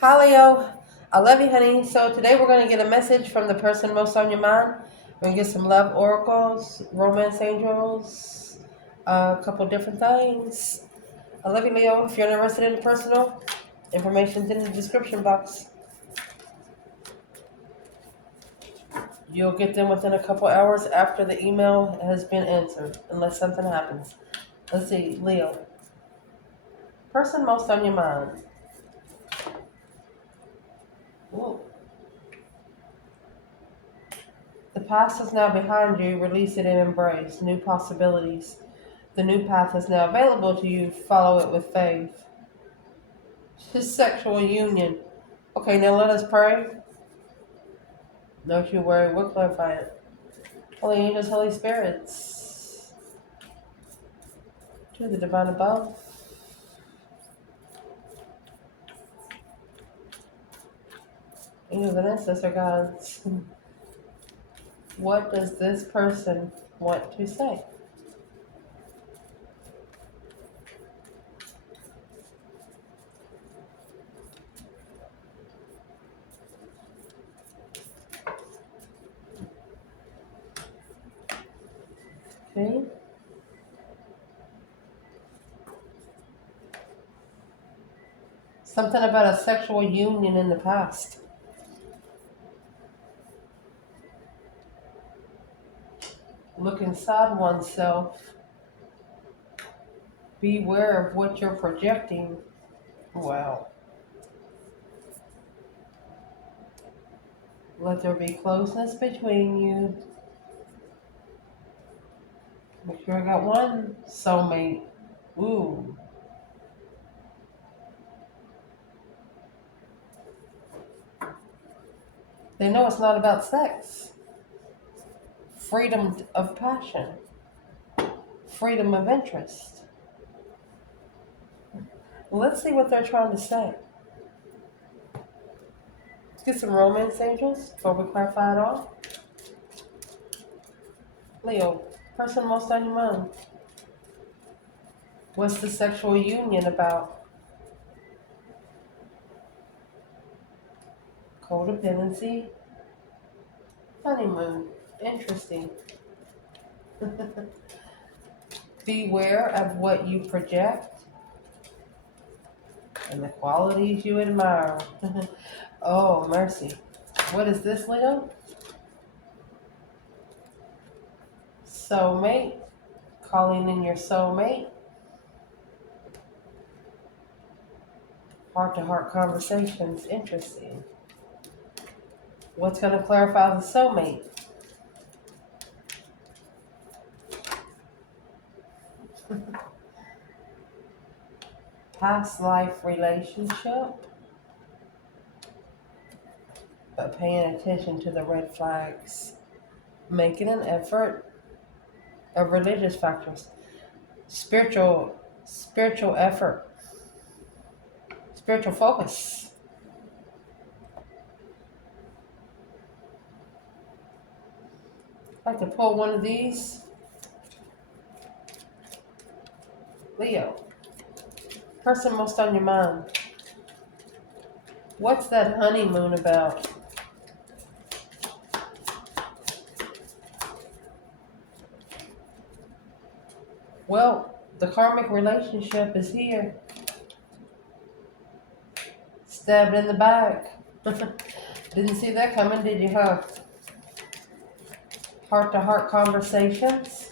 Hi, Leo. I love you, honey. So today we're going to get a message from the person most on your mind. We're going to get some love oracles, romance angels, a couple different things. I love you, Leo. If you're interested in personal, information's in the description box. You'll get them within a couple hours after the email has been answered, unless something happens. Let's see, Leo. Person most on your mind. Ooh. The past is now behind you. Release it and embrace new possibilities. The new path is now available to you. Follow it with faith. His sexual union. Okay, now let us pray. Don't you worry, we'll clarify it. Holy angels, Holy spirits, to the divine above. Angels and ancestor gods. What does this person want to say? Okay. Something about a sexual union in the past. Look inside oneself. Beware of what you're projecting. Wow. Let there be closeness between you. Make sure I got one soulmate. Ooh. They know it's not about sex. Freedom of passion. Freedom of interest. Let's see what they're trying to say. Let's get some romance angels before we clarify it all. Leo, person most on your mind. What's the sexual union about? Codependency. Honeymoon. Interesting. Beware of what you project and the qualities you admire. Oh, mercy. What is this, Leo? Soulmate. Calling in your soulmate. Heart to heart conversations. Interesting. What's going to clarify the soulmate? Past life relationship. But paying attention to the red flags. Making an effort of religious factors. Spiritual effort. Spiritual focus. I'd like to pull one of these. Leo. Person most on your mind. What's that honeymoon about? Well, the karmic relationship is here. Stabbed in the back. Didn't see that coming, did you, huh? Heart to heart conversations.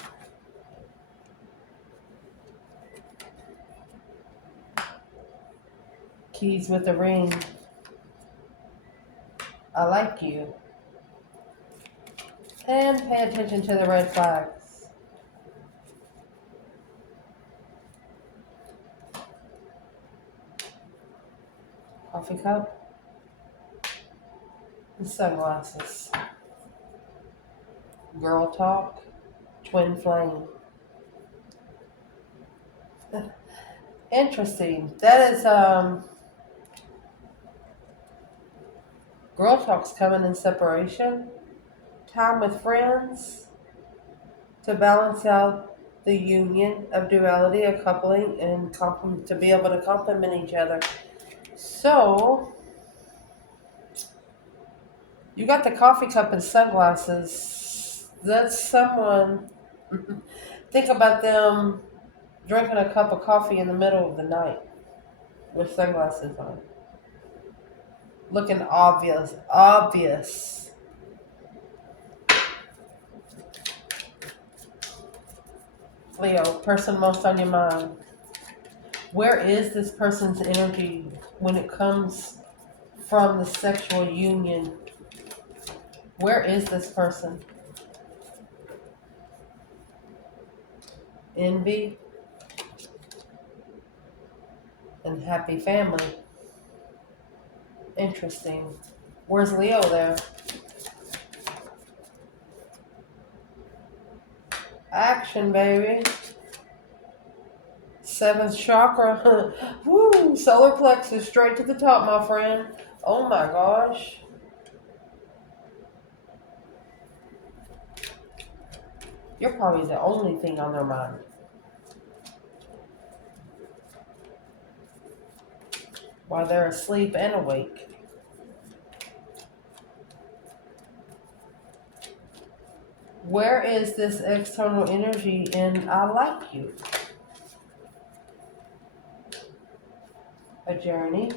Keys with a ring. I like you. And pay attention to the red flags. Coffee cup. And sunglasses. Girl talk. Twin flame. Interesting. That is girl talk's coming in separation. Time with friends to balance out the union of duality, a coupling, and to be able to complement each other. So, You got the coffee cup and sunglasses. That's someone. Think about them drinking a cup of coffee in the middle of the night with sunglasses on. Looking obvious. Obvious. Leo, person most on your mind. Where is this person's energy when it comes from the sexual union? Where is this person? Envy and happy family. Interesting. Where's Leo there? Action, baby. Seventh chakra. Woo! Solar plexus straight to the top, my friend. Oh my gosh. You're probably the only thing on their mind. While they're asleep and awake. Where is this external energy in I like you? A journey.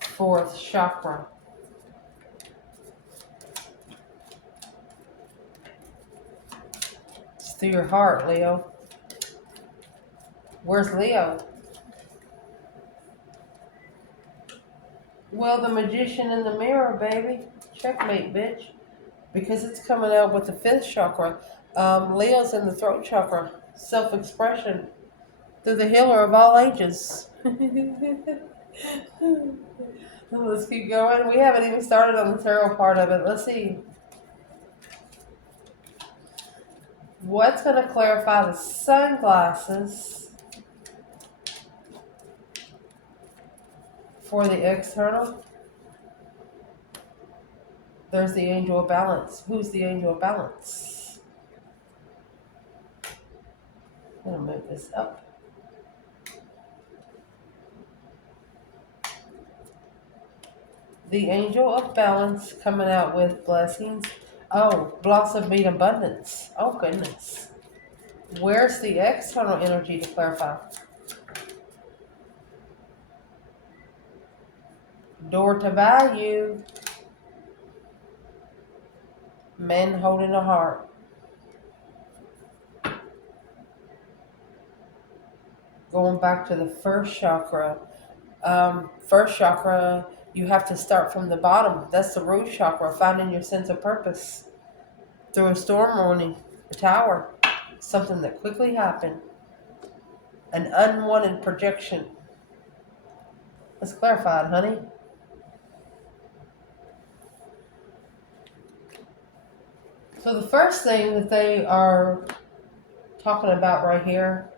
Fourth chakra. It's through your heart, Leo. Where's Leo? Well, the magician in the mirror, baby. Checkmate, bitch. Because it's coming out with the fifth chakra. Leo's in the throat chakra. Self-expression. Through the healer of all ages. Let's keep going. We haven't even started on the tarot part of it. Let's see. What's going to clarify the sunglasses for the external? There's the angel of balance. Who's the angel of balance? I'm going to move this up. The angel of balance coming out with blessings. Oh, blossom mean abundance. Oh, goodness. Where's the external energy to clarify? Door to value. Men holding a heart. Going back to the first chakra. First chakra, you have to start from the bottom. That's the root chakra, finding your sense of purpose. Through a storm warning, a tower, something that quickly happened. An unwanted projection. Let's clarify it, honey. So the first thing that they are talking about right here,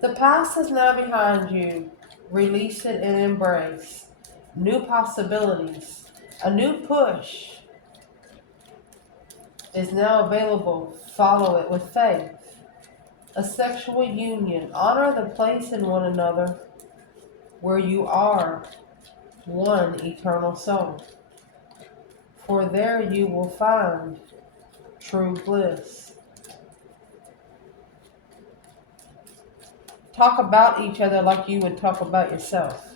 the past is now behind you. Release it and embrace. New possibilities. A new push is now available. Follow it with faith. A sexual union. Honor the place in one another where you are one eternal soul. For there you will find true bliss. Talk about each other like you would talk about yourself.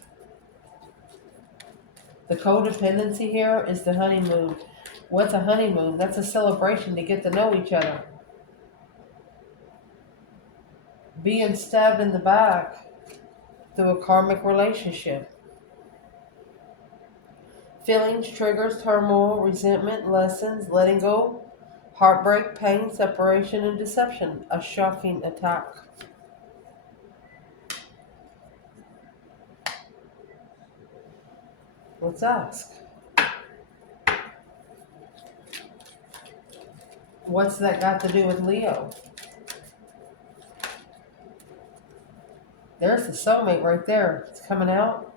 The codependency here is the honeymoon. What's a honeymoon? That's a celebration to get to know each other. Being stabbed in the back through a karmic relationship. Feelings, triggers, turmoil, resentment, lessons, letting go, heartbreak, pain, separation, and deception. A shocking attack. Let's ask. What's that got to do with Leo? There's the soulmate right there. It's coming out.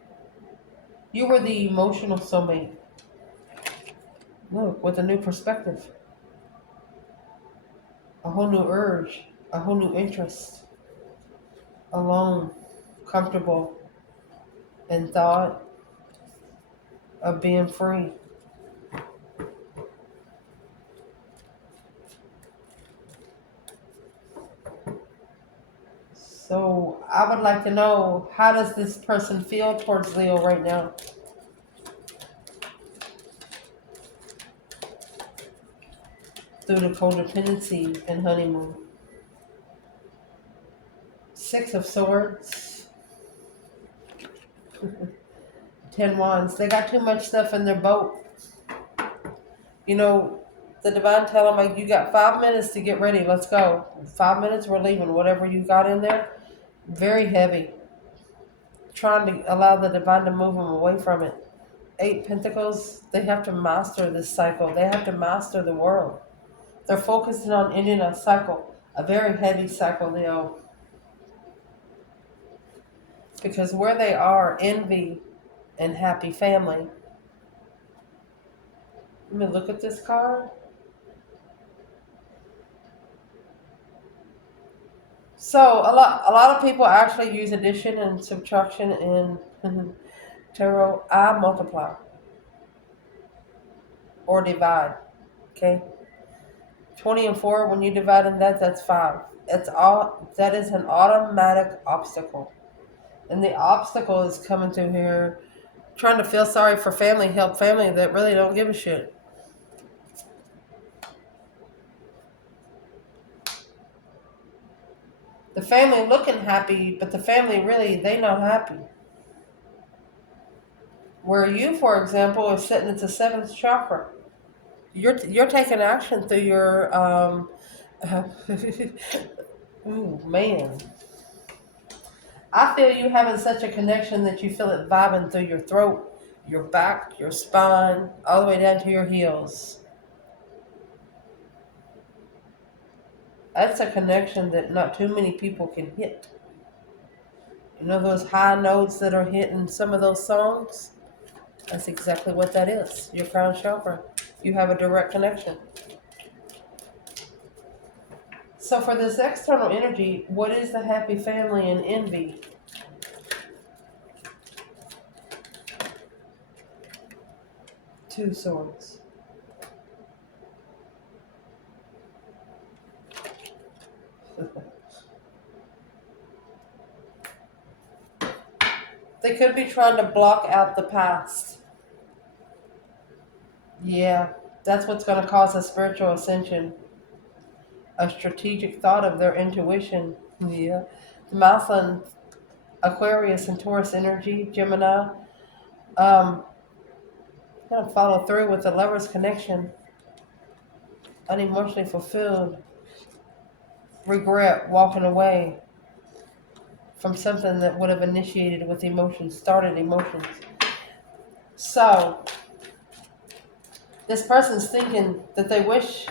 You were the emotional soulmate. Look, with a new perspective. A whole new urge. A whole new interest. Alone. Comfortable. In thought. of being free. So I would like to know, how does this person feel towards Leo right now? Through the codependency and honeymoon. Six of Swords. 10 Wands. They got too much stuff in their boat. You know, the divine tell them, like, you got 5 minutes to get ready. Let's go. 5 minutes, we're leaving. Whatever you got in there, very heavy. Trying to allow the divine to move them away from it. 8 Pentacles, they have to master this cycle. They have to master the world. They're focusing on ending a cycle, a very heavy cycle, Leo. Because where they are, envy and happy family. Let me look at this card. So a lot of people actually use addition and subtraction in tarot. I multiply or divide. Okay, 20 and 4. When you divide in that, that's 5. It's all that is an automatic obstacle, and the obstacle is coming through here, trying to feel sorry for family, help family that really don't give a shit. The family looking happy, but the family really, they not happy. Where you, for example, is sitting at the 7th chakra. You're taking action through your ooh, man. I feel you having such a connection that you feel it vibing through your throat, your back, your spine, all the way down to your heels. That's a connection that not too many people can hit. You know those high notes that are hit in some of those songs? That's exactly what that is. Your crown chakra. You have a direct connection. So for this external energy, what is the happy family and envy? 2 Swords. They could be trying to block out the past. Yeah, that's what's going to cause a spiritual ascension. A strategic thought of their intuition. Yeah. The masculine, Aquarius and Taurus energy, Gemini. Um, Gonna follow through with the lover's connection. Unemotionally fulfilled. Regret walking away from something that would have initiated with emotions, started emotions. So this person's thinking that they wish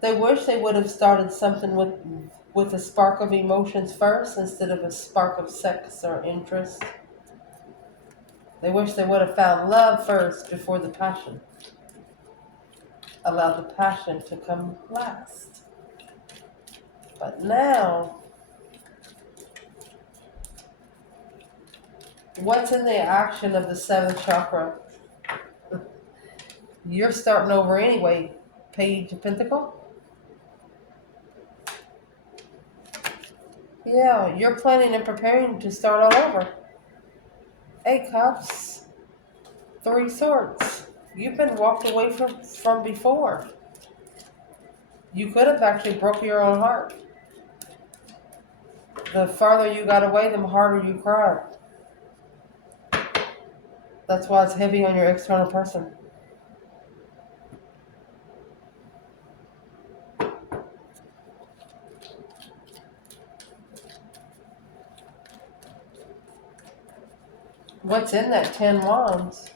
they would have started something with a spark of emotions first instead of a spark of sex or interest. They wish they would have found love first before the passion. Allowed the passion to come last. But now, what's in the action of the 7th chakra? You're starting over anyway, Page of Pentacle. Yeah, you're planning and preparing to start all over. 8 Cups, 3 Swords. You've been walked away from before. You could have actually broke your own heart. The farther you got away, the harder you cried. That's why it's heavy on your external person. What's in that 10 Wands?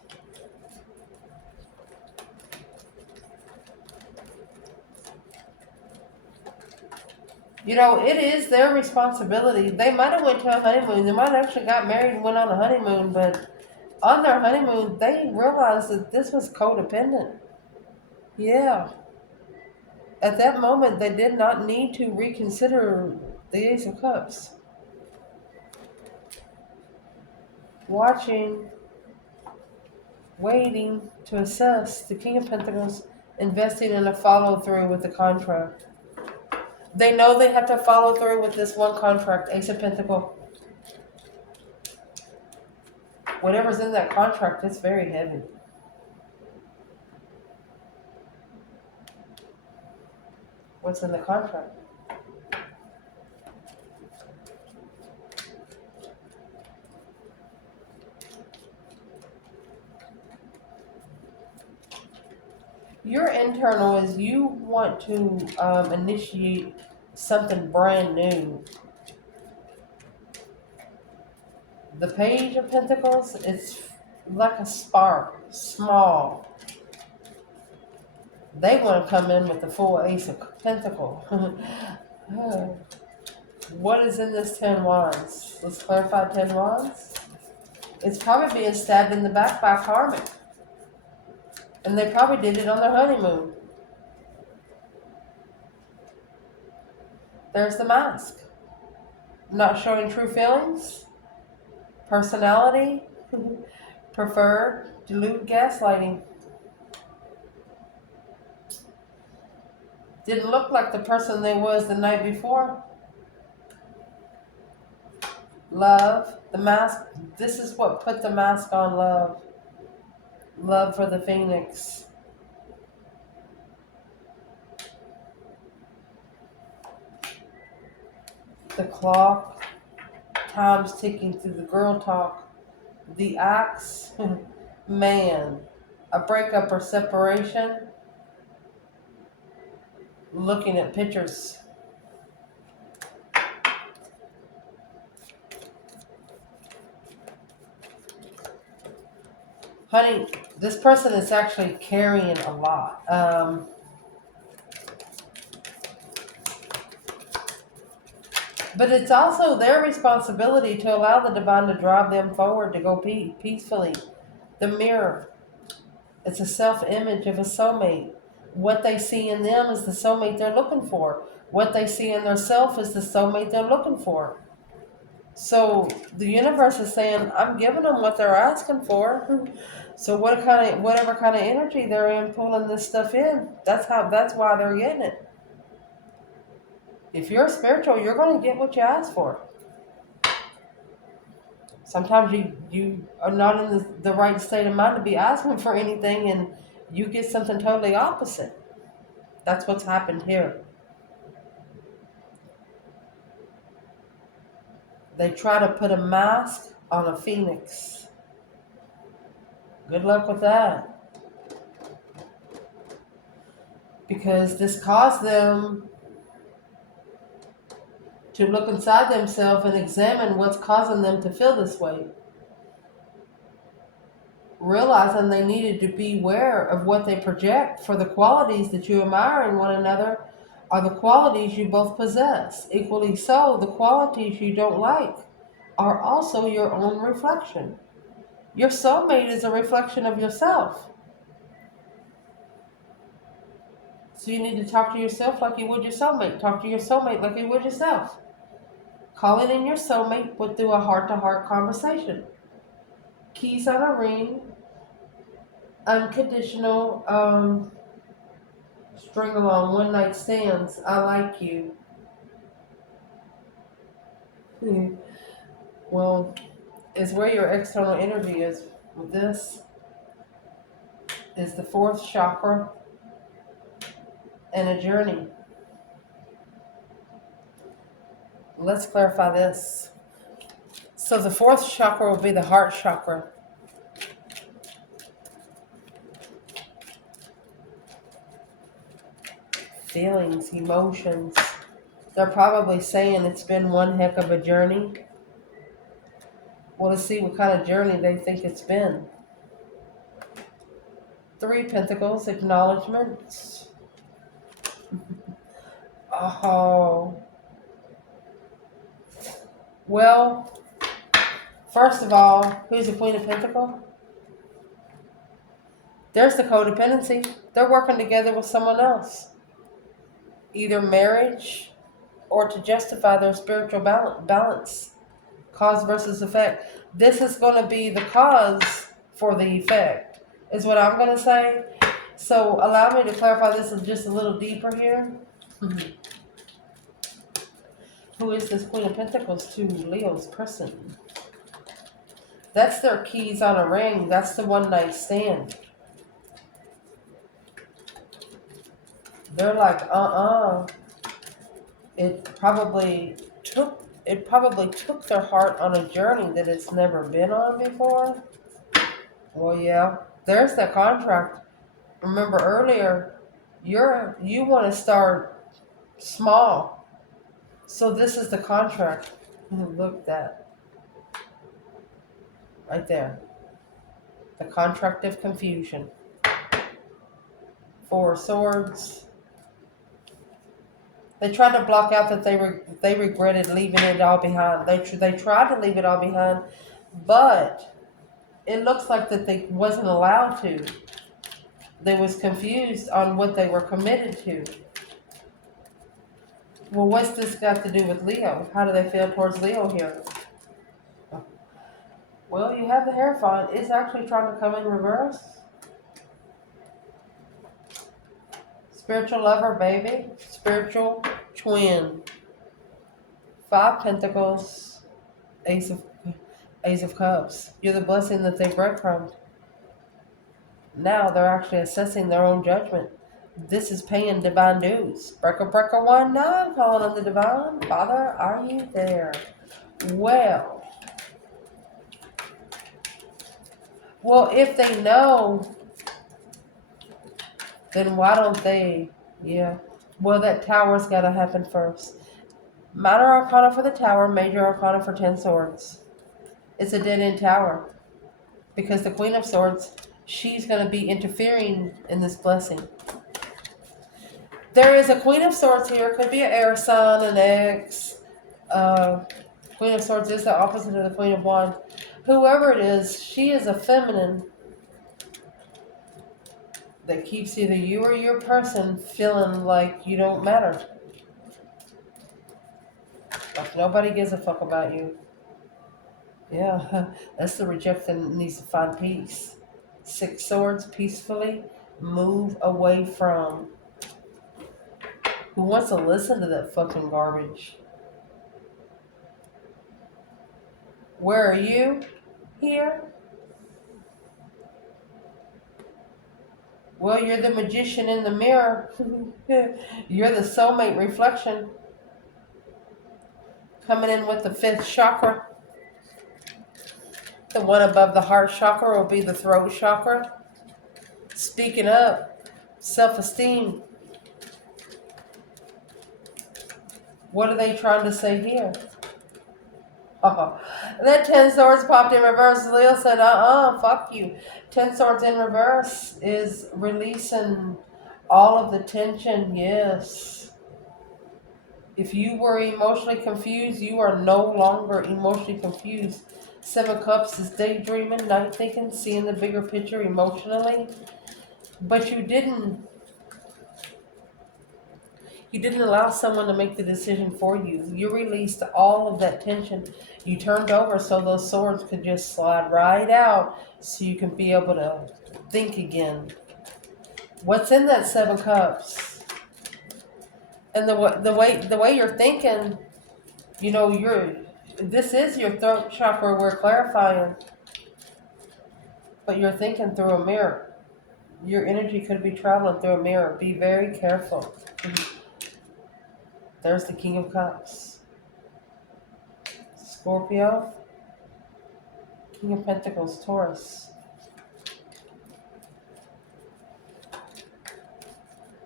You know, it is their responsibility. They might have went to a honeymoon. They might have actually got married and went on a honeymoon, but on their honeymoon, they realized that this was codependent. Yeah. At that moment, they did not need to reconsider the Ace of Cups. Watching. waiting to assess. The King of Pentacles, investing in a follow through with the contract. They know they have to follow through with this one contract. Ace of Pentacles. Whatever's in that contract, it's very heavy. What's in the contract? Your internal is you want to initiate something brand new. The Page of Pentacles, it's like a spark, small. They want to come in with the full Ace of Pentacles. What is in this 10 Wands? Let's clarify 10 Wands. It's probably being stabbed in the back by karmic. And they probably did it on their honeymoon. There's the mask. Not showing true feelings. Personality. Preferred. Dilute gaslighting. Didn't look like the person they was the night before. Love. The mask. This is what put the mask on love. Love for the Phoenix. The clock. Time's ticking through the girl talk. The axe. Man. A breakup or separation. Looking at pictures. Honey, this person is actually carrying a lot. But it's also their responsibility to allow the divine to drive them forward, to go peacefully. The mirror. It's a self-image of a soulmate. What they see in them is the soulmate they're looking for. What they see in their self is the soulmate they're looking for. So the universe is saying, I'm giving them what they're asking for. So whatever kind of energy they're in, pulling this stuff in, that's why they're getting it. If you're spiritual, you're going to get what you ask for. Sometimes you are not in the right state of mind to be asking for anything, and you get something totally opposite. That's what's happened here. They try to put a mask on a phoenix. Good luck with that. Because this caused them to look inside themselves and examine what's causing them to feel this way. Realizing they needed to be aware of what they project, for the qualities that you admire in one another are the qualities you both possess. Equally so, the qualities you don't like are also your own reflection. Your soulmate is a reflection of yourself. So you need to talk to yourself like you would your soulmate. Talk to your soulmate like you would yourself. Calling in your soulmate would do a heart-to-heart conversation. Keys on a ring. Unconditional string along, one night stands. I like you. Well, is where your external energy is with this. Is the fourth chakra and a journey. Let's clarify this. So the fourth chakra will be the heart chakra. Feelings, emotions. They're probably saying it's been one heck of a journey. Well, let's see what kind of journey they think it's been. 3 Pentacles, acknowledgements. Oh. Well, first of all, who's the Queen of Pentacles? There's the codependency. They're working together with someone else. Either marriage or to justify their spiritual balance. Cause versus effect. This is going to be the cause for the effect. is what I'm going to say. So allow me to clarify this just a little deeper here. Who is this Queen of Pentacles to Leo's person? That's their keys on a ring. That's the one night stand. They're like, It probably took their heart on a journey that it's never been on before. Well, yeah, there's the contract. Remember earlier, you want to start small. So this is the contract. Look at that. Right there. The contract of confusion. Four of Swords. They tried to block out that they regretted leaving it all behind. They tried to leave it all behind, but it looks like that they wasn't allowed to. They was confused on what they were committed to. Well, what's this got to do with Leo? How do they feel towards Leo here? Well, you have the Hierophant. It's actually trying to come in reverse. Spiritual lover, baby. Spiritual twin. Five Pentacles. Ace of Cups. You're the blessing that they breadcrumbed. Now they're actually assessing their own judgment. This is paying divine dues. Breaker 1-9, calling on the divine. Father, are you there? Well, if they know, then why don't they? Yeah. Well, that tower's got to happen first. Minor Arcana for the tower, Major Arcana for 10 Swords. It's a dead-end tower. Because the Queen of Swords, she's going to be interfering in this blessing. There is a Queen of Swords here. Could be an air sign, an ex. Queen of Swords is the opposite of the Queen of Wands. Whoever it is, she is a feminine that keeps either you or your person feeling like you don't matter. Like nobody gives a fuck about you. Yeah, that's the rejected that needs to find peace. 6 Swords, peacefully move away from. Who wants to listen to that fucking garbage? Where are you? Here? Well, you're the magician in the mirror. You're the soulmate reflection. Coming in with the 5th chakra. The one above the heart chakra will be the throat chakra. Speaking up. Self-esteem. What are they trying to say here? Oh, that 10 Swords popped in reverse. Leo said, fuck you. 10 Swords in reverse is releasing all of the tension, yes. If you were emotionally confused, you are no longer emotionally confused. 7 Cups is daydreaming, night thinking, seeing the bigger picture emotionally. But you didn't allow someone to make the decision for you. You released all of that tension. You turned over so those swords could just slide right out so you can be able to think again. What's in that 7 Cups? And the way you're thinking, this is your throat chakra we're clarifying. But you're thinking through a mirror. Your energy could be traveling through a mirror. Be very careful. There's the King of Cups. Scorpio. King of Pentacles, Taurus.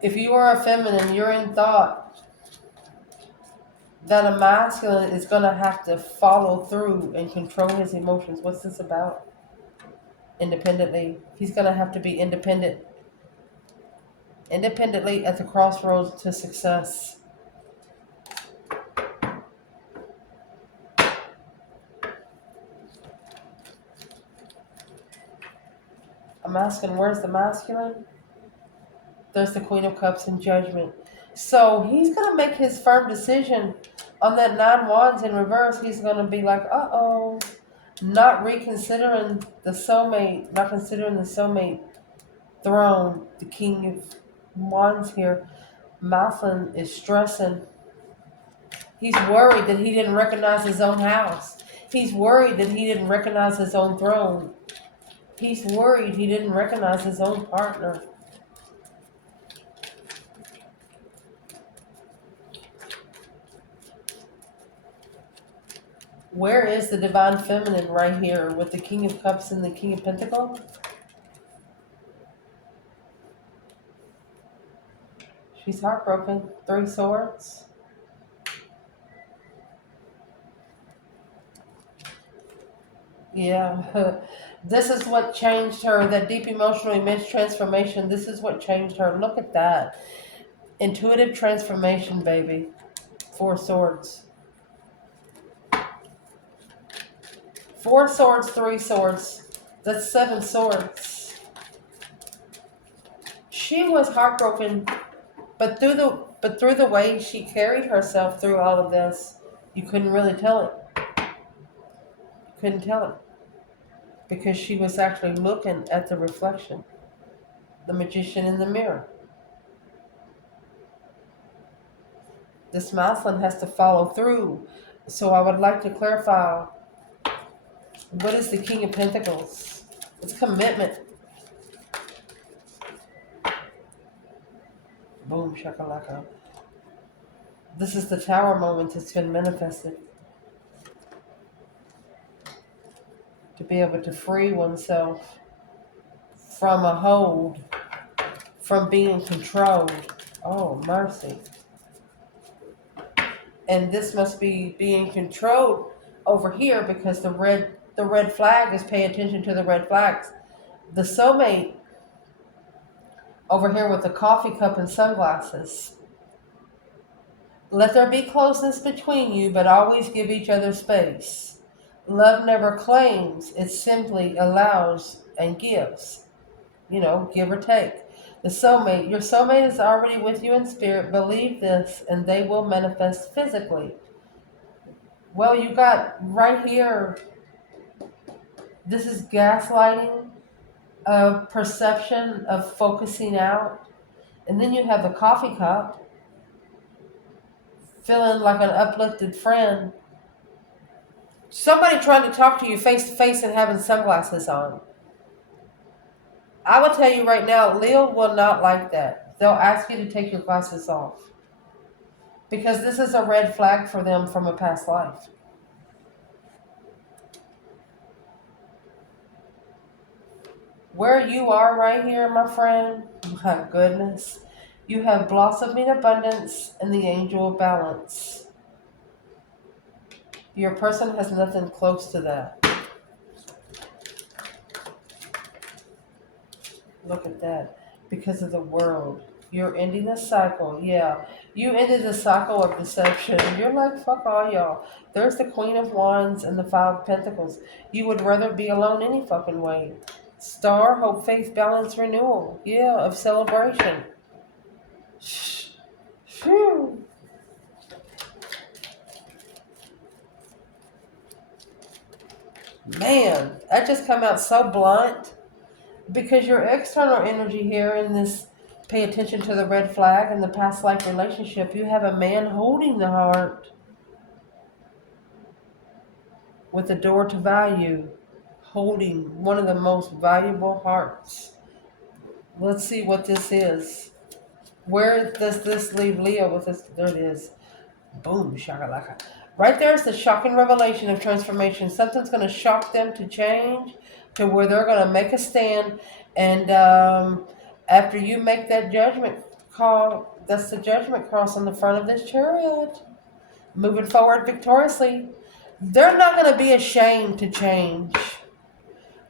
If you are a feminine, you're in thought that a masculine is going to have to follow through and control his emotions. What's this about? Independently. He's going to have to be independent. Independently at the crossroads to success. A masculine, where's the masculine? There's the Queen of Cups in Judgment. So he's going to make his firm decision on that 9 Wands in reverse. He's going to be like, not considering the soulmate throne, the King of Wands here. Malcolm is stressing. He's worried that he didn't recognize his own house. He's worried that he didn't recognize his own throne. He's worried he didn't recognize his own partner. Where is the divine feminine right here with the King of Cups and the King of Pentacles? She's heartbroken. 3 swords. Yeah. This is what changed her. That deep emotional immense transformation. This is what changed her. Look at that. Intuitive transformation, baby. 4 swords. 4 swords, 3 swords. That's 7 swords. She was heartbroken, but through the way she carried herself through all of this, you couldn't really tell it. You couldn't tell it. Because she was actually looking at the reflection. The magician in the mirror. This masculine has to follow through. So I would like to clarify, what is the King of Pentacles? It's commitment. Boom, shakalaka. This is the Tower moment that's been manifested. To be able to free oneself from a hold, from being controlled. Oh, mercy. And this must be being controlled over here because the red flag is pay attention to the red flags. The soulmate over here with the coffee cup and sunglasses. Let there be closeness between you, but always give each other space. Love never claims, it simply allows and gives. Give or take. Your soulmate is already with you in spirit. Believe this, and they will manifest physically. Well, you got right here, this is gaslighting, of perception, of focusing out. And then you have the coffee cup, feeling like an uplifted friend. Somebody trying to talk to you face to face and having sunglasses on. I will tell you right now, Leo will not like that. They'll ask you to take your glasses off. Because this is a red flag for them from a past life. Where you are right here, my friend, my goodness, you have blossoming abundance and the angel of balance. Your person has nothing close to that. Look at that. Because of the world. You're ending a cycle. Yeah. You ended the cycle of deception. You're like, fuck all y'all. There's the Queen of Wands and the Five of Pentacles. You would rather be alone any fucking way. Star, hope, faith, balance, renewal. Yeah, of celebration. Phew. Man, that just come out so blunt. Because your external energy here in this, pay attention to the red flag in the past life relationship, you have a man holding the heart with a door to value, holding one of the most valuable hearts. Let's see what this is. Where does this leave Leo with this? There it is. Boom, shakalaka. Right there's the shocking revelation of transformation. Something's going to shock them to change to where they're going to make a stand. And after you make that judgment call, that's the judgment cross on the front of this chariot. Moving forward victoriously. They're not going to be ashamed to change.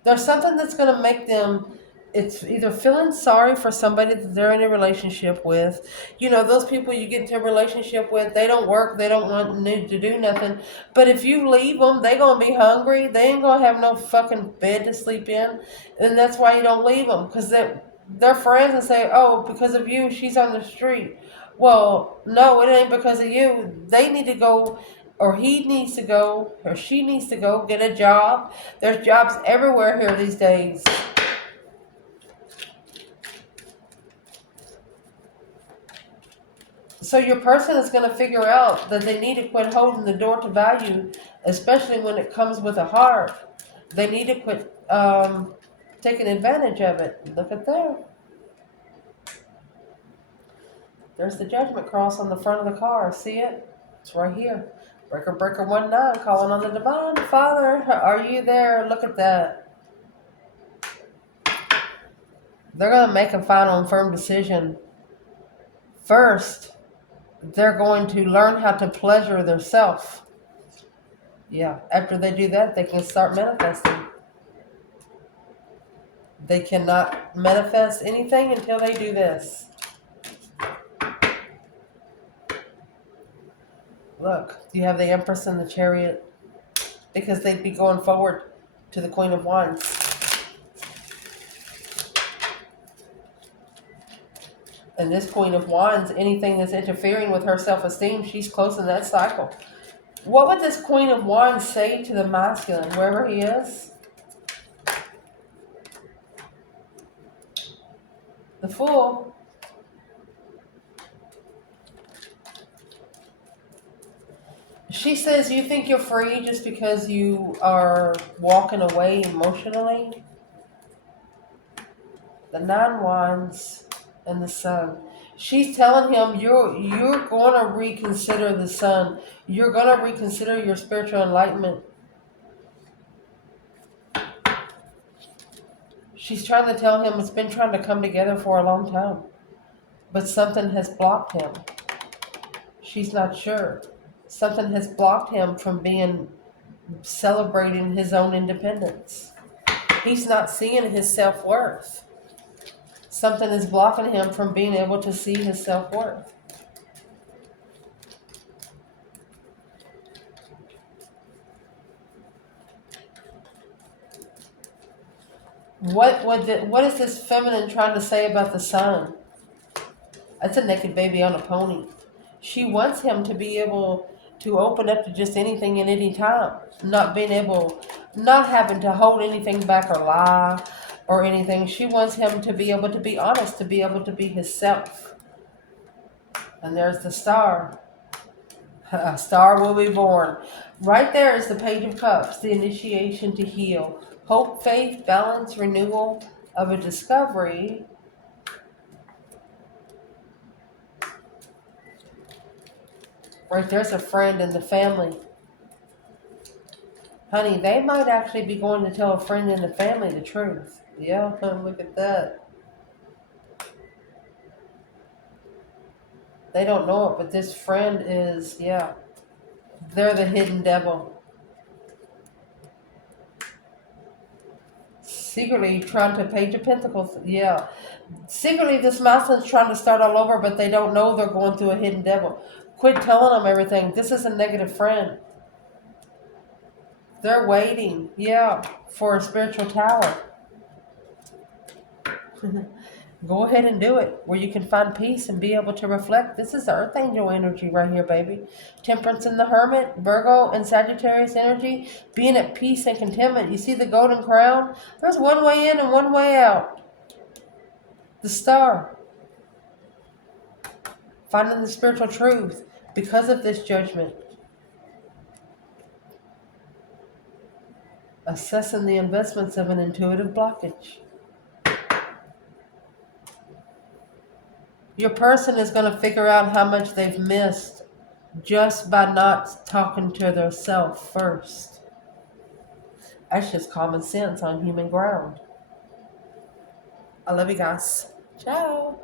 There's something that's going to make them, it's either feeling sorry for somebody that they're in a relationship with. Those people you get into a relationship with, they don't work, they don't want need to do nothing. But if you leave them, they going to be hungry. They ain't going to have no fucking bed to sleep in. And that's why you don't leave them. Because they're friends and say, oh, because of you, she's on the street. Well, no, it ain't because of you. They need to go, or he needs to go, or she needs to go get a job. There's jobs everywhere here these days. So your person is going to figure out that they need to quit holding the door to value, especially when it comes with a heart. They need to quit taking advantage of it. Look at there. There's the judgment cross on the front of the car. See it? It's right here. Breaker, breaker, 1-9, calling on the divine. Father, are you there? Look at that. They're going to make a final and firm decision. First, they're going to learn how to pleasure their self. Yeah, after they do that, they can start manifesting. They cannot manifest anything until they do this. Look, you have the Empress and the Chariot, because they'd be going forward to the Queen of Wands. And this Queen of Wands, anything that's interfering with her self-esteem, she's closing that cycle. What would this Queen of Wands say to the masculine, wherever he is? The Fool. She says, you think you're free just because you are walking away emotionally? The 9 Wands and the Sun. She's telling him you're going to reconsider the Sun. You're going to reconsider your spiritual enlightenment. She's trying to tell him it's been trying to come together for a long time. But something has blocked him. She's not sure. Something has blocked him from celebrating his own independence. He's not seeing his self-worth. Something is blocking him from being able to see his self-worth. What is this feminine trying to say about the Sun? That's a naked baby on a pony. She wants him to be able to open up to just anything at any time. Not having to hold anything back or lie or anything. She wants him to be able to be honest, to be able to be himself. And there's the Star. A star will be born. Right there is the Page of Cups, the initiation to heal. Hope, faith, balance, renewal of a discovery. Right there's a friend in the family. Honey, they might actually be going to tell a friend in the family the truth. Yeah, look at that. They don't know it, but this friend is, yeah. They're the hidden devil. Secretly trying to Page of Pentacles. Yeah. Secretly, this masculine's trying to start all over, but they don't know they're going through a hidden devil. Quit telling them everything. This is a negative friend. They're waiting, yeah, for a spiritual tower. Go ahead and do it, where you can find peace and be able to reflect. This is Earth Angel energy right here, baby. Temperance and the Hermit, Virgo and Sagittarius energy, being at peace and contentment. You see the golden crown? There's one way in and one way out. The Star. Finding the spiritual truth because of this judgment. Assessing the investments of an intuitive blockage. Your person is going to figure out how much they've missed just by not talking to their self first. That's just common sense on human ground. I love you guys. Ciao.